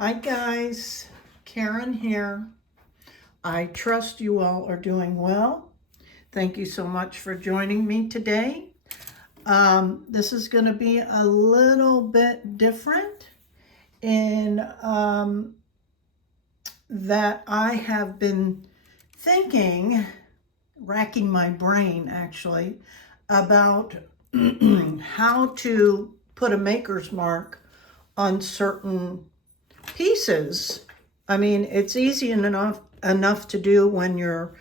Hi guys, Karen here. I trust you all are doing well. Thank you so much for joining me today. This is going to be a little bit different in that I have been thinking, racking my brain actually, about how to put a maker's mark on certain pieces. I mean, it's easy enough to do when you're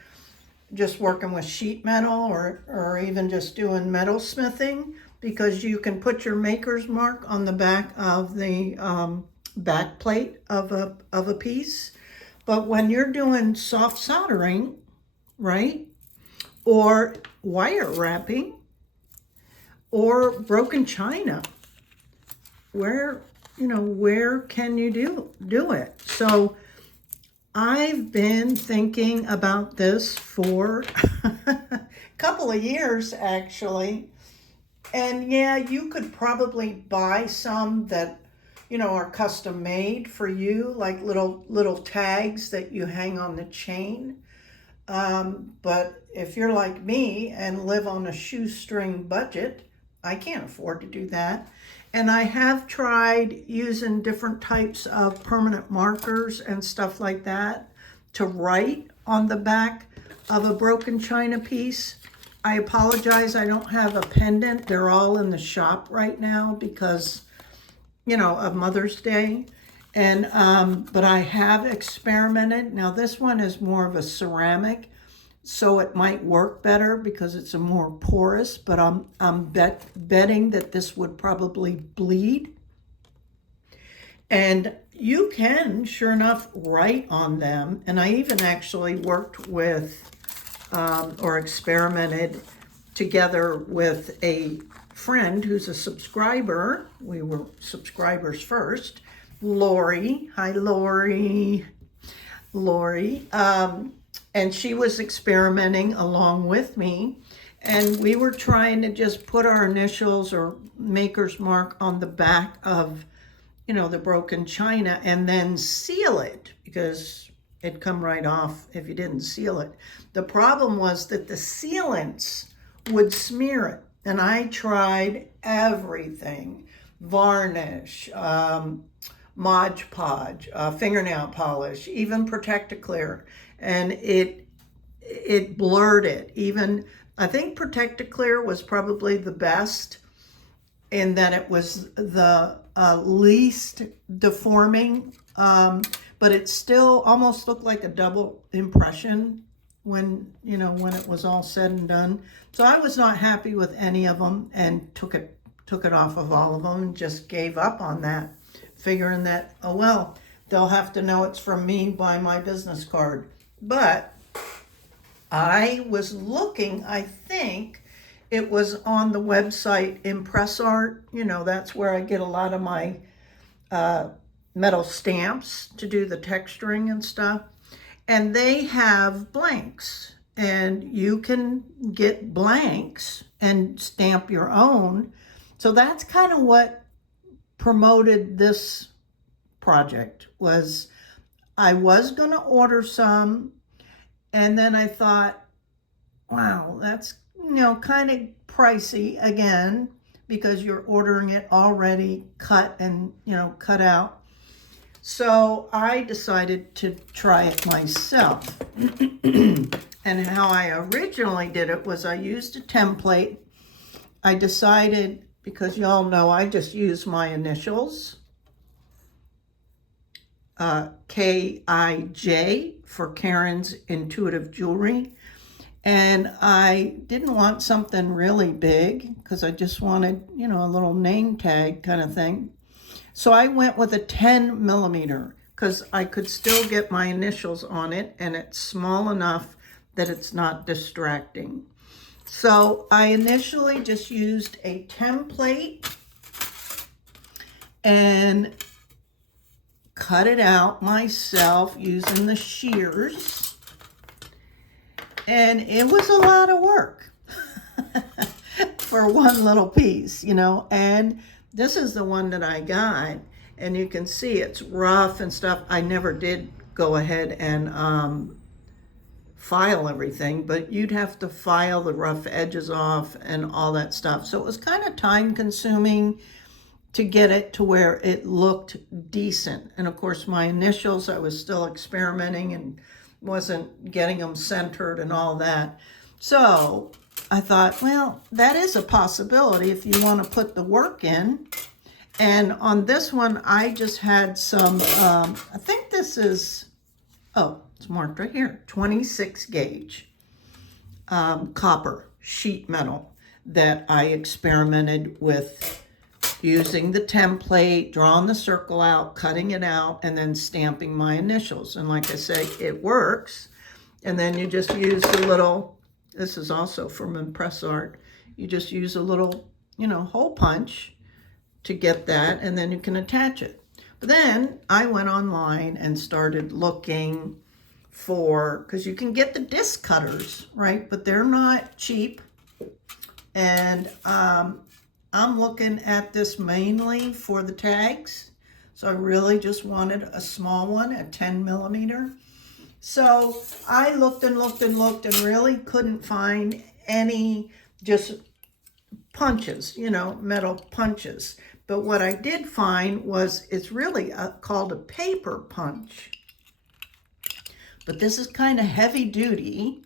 just working with sheet metal or even just doing metal smithing, because you can put your maker's mark on the back of the back plate of a piece. But when you're doing soft soldering, right, or wire wrapping or broken china, where can you do it? So I've been thinking about this for a couple of years actually. And yeah, you could probably buy some that are custom made for you, like little tags that you hang on the chain. But if you're like me and live on a shoestring budget, I can't afford to do that. And I have tried using different types of permanent markers and stuff like that to write on the back of a broken china piece. I apologize, I don't have a pendant. They're all in the shop right now because, of Mother's Day. And but I have experimented. Now this one is more of a ceramic, so it might work better because it's a more porous, but I'm betting that this would probably bleed. And you can, sure enough, write on them. And I even actually worked with or experimented together with a friend who's a subscriber. We were subscribers first. Lori. Hi, Lori. Lori. And she was experimenting along with me. And we were trying to just put our initials or maker's mark on the back of, the broken china and then seal it, because it'd come right off if you didn't seal it. The problem was that the sealants would smear it. And I tried everything: varnish, Mod Podge, fingernail polish, even Protect-A-Clear, and it blurred it. Even I think Protect-A-Clear was probably the best in that it was the least deforming, but it still almost looked like a double impression when it was all said and done. So I was not happy with any of them and took it off of all of them and just gave up on that, figuring that, oh well, they'll have to know it's from me by my business card. But I was looking, I think it was on the website ImpressArt. That's where I get a lot of my metal stamps to do the texturing and stuff. And they have blanks, and you can get blanks and stamp your own. So that's kind of what promoted this project. Was I was going to order some, and then I thought, wow, that's kind of pricey again, because you're ordering it already cut and cut out. So I decided to try it myself. And how I originally did it was I used a template. I decided, because y'all know I just use my initials, K-I-J, for Karen's Intuitive Jewelry. And I didn't want something really big because I just wanted, a little name tag kind of thing. So I went with a 10 millimeter because I could still get my initials on it, and it's small enough that it's not distracting. So I initially just used a template and cut it out myself using the shears. And it was a lot of work for one little piece, and this is the one that I got. and you can see it's rough and stuff. I never did go ahead and file everything, but you'd have to file the rough edges off and all that stuff. So it was kind of time consuming to get it to where it looked decent. And of course, my initials, I was still experimenting and wasn't getting them centered and all that. So I thought, well, that is a possibility if you want to put the work in. And on this one, I just had some, I think this is, oh, it's marked right here, 26 gauge copper sheet metal that I experimented with using the template, drawing the circle out, cutting it out, and then stamping my initials. And like I say, it works. And then you just use the little, this is also from Impress Art, you just use a little, hole punch to get that, and then you can attach it. But then I went online and started looking for, because you can get the disc cutters, right? But they're not cheap. And I'm looking at this mainly for the tags. So I really just wanted a small one, a 10 millimeter. So I looked and looked and looked and really couldn't find any just punches, metal punches. But what I did find was it's really called a paper punch. But this is kind of heavy duty,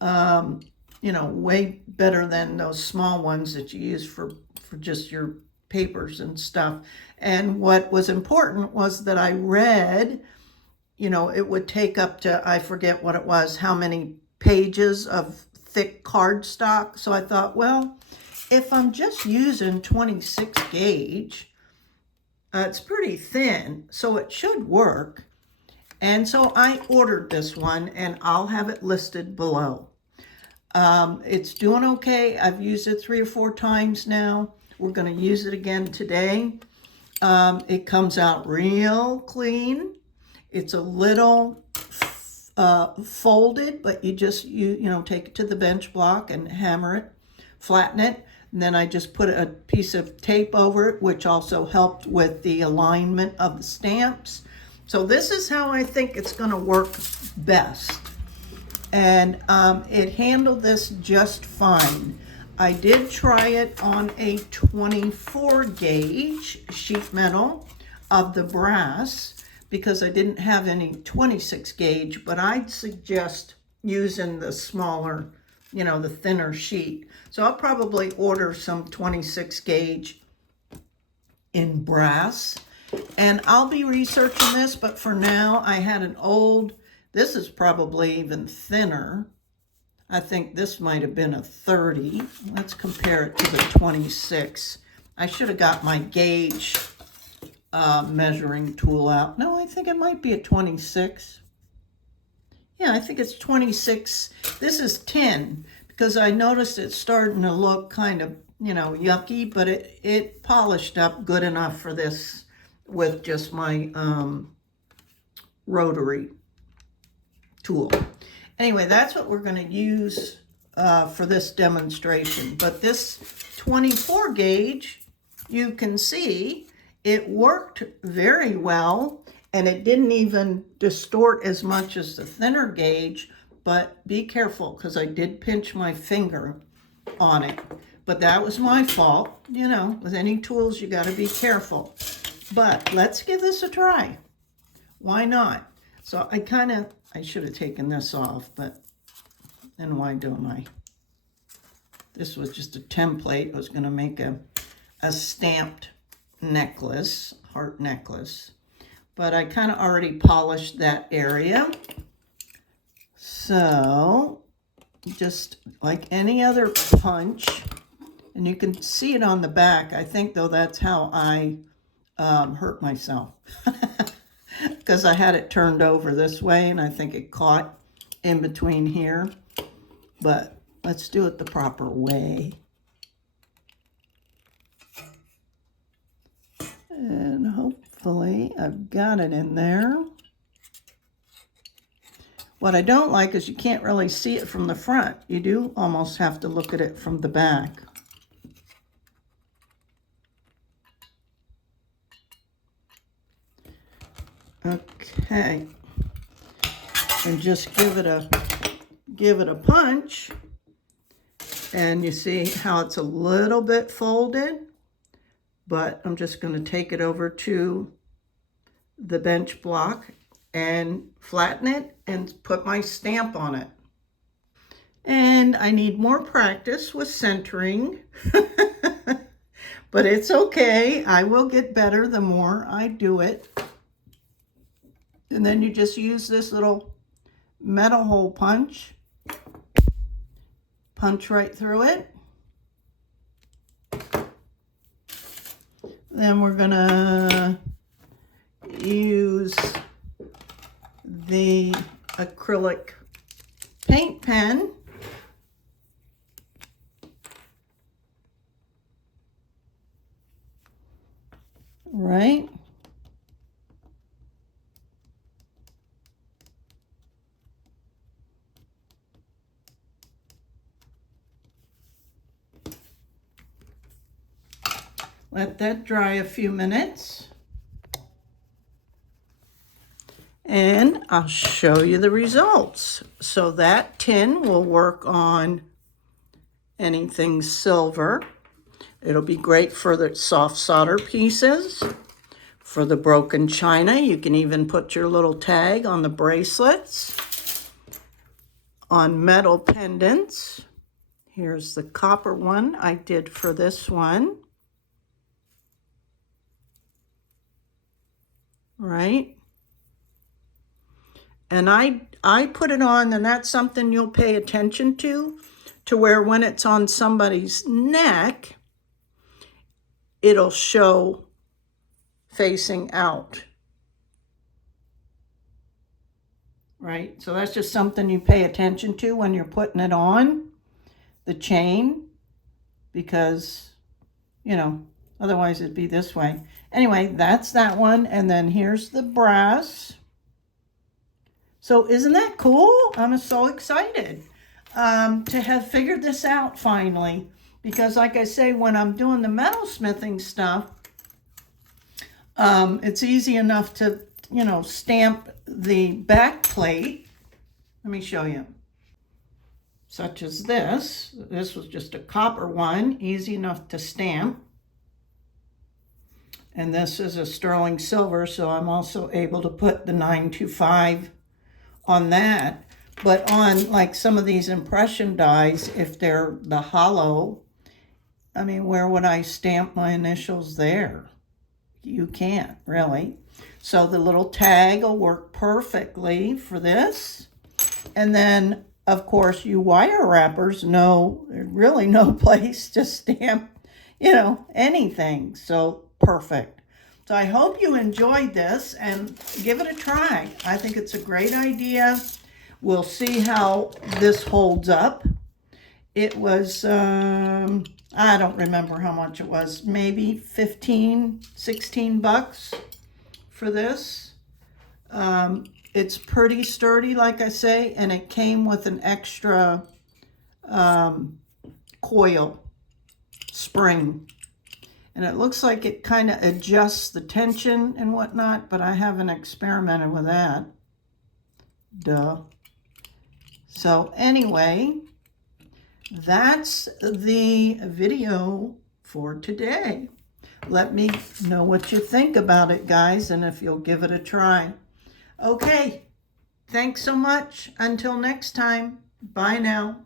way better than those small ones that you use for just your papers and stuff. And what was important was that I read, it would take up to, I forget what it was, how many pages of thick cardstock. So I thought, well, if I'm just using 26 gauge, it's pretty thin, so it should work. And so I ordered this one, and I'll have it listed below. It's doing okay. I've used it 3 or 4 times now. We're going to use it again today. It comes out real clean. It's a little folded, but you just take it to the bench block and hammer it, flatten it. And then I just put a piece of tape over it, which also helped with the alignment of the stamps. So this is how I think it's going to work best. And it handled this just fine. I did try it on a 24 gauge sheet metal of the brass because I didn't have any 26 gauge, but I'd suggest using the smaller, the thinner sheet. So I'll probably order some 26 gauge in brass, and I'll be researching this, but for now I had an old, this is probably even thinner. I think this might have been a 30. Let's compare it to the 26. I should have got my gauge measuring tool out. No, I think it might be a 26. Yeah, I think it's 26. This is 10 because I noticed it's starting to look kind of, yucky, but it polished up good enough for this with just my rotary tool. Anyway, that's what we're going to use for this demonstration. But this 24 gauge, you can see it worked very well, and it didn't even distort as much as the thinner gauge. But be careful, because I did pinch my finger on it. But that was my fault. With any tools, you got to be careful. But let's give this a try. Why not? So I should have taken this off, but then why don't I? This was just a template. I was going to make a stamped necklace, heart necklace. But I kind of already polished that area. So just like any other punch, and you can see it on the back. I think, though, that's how I hurt myself. Because I had it turned over this way, and I think it caught in between here. But let's do it the proper way. And hopefully I've got it in there. What I don't like is you can't really see it from the front. You do almost have to look at it from the back. Okay. And just give it a punch. And you see how it's a little bit folded, but I'm just going to take it over to the bench block and flatten it and put my stamp on it. And I need more practice with centering, but it's okay. I will get better the more I do it. And then you just use this little metal hole punch right through it. Then we're gonna use the acrylic paint pen. Right. Let that dry a few minutes. And I'll show you the results. So that tin will work on anything silver. It'll be great for the soft solder pieces. For the broken china, you can even put your little tag on the bracelets. On metal pendants. Here's the copper one I did for this one. Right? And I put it on, and that's something you'll pay attention to where when it's on somebody's neck, it'll show facing out. Right? So that's just something you pay attention to when you're putting it on the chain, because, you know, otherwise it'd be this way. Anyway, that's that one. And then here's the brass. So isn't that cool? I'm so excited to have figured this out finally. Because like I say, when I'm doing the metalsmithing stuff, it's easy enough to, you know, stamp the back plate. Let me show you. Such as this. This was just a copper one, easy enough to stamp. And this is a sterling silver, so I'm also able to put the 925 on that. But on like some of these impression dies, if they're the hollow, I mean, where would I stamp my initials there? You can't really. So the little tag will work perfectly for this. And then, of course, you wire wrappers know really no place to stamp, you know, anything. So perfect. So I hope you enjoyed this and give it a try. I think it's a great idea. We'll see how this holds up. It was, I don't remember how much it was, maybe 15, 16 bucks for this. It's pretty sturdy, like I say, and it came with an extra coil spring. And it looks like it kind of adjusts the tension and whatnot, but I haven't experimented with that. Duh. So anyway, that's the video for today. Let me know what you think about it, guys, and if you'll give it a try. Okay, thanks so much. Until next time, bye now.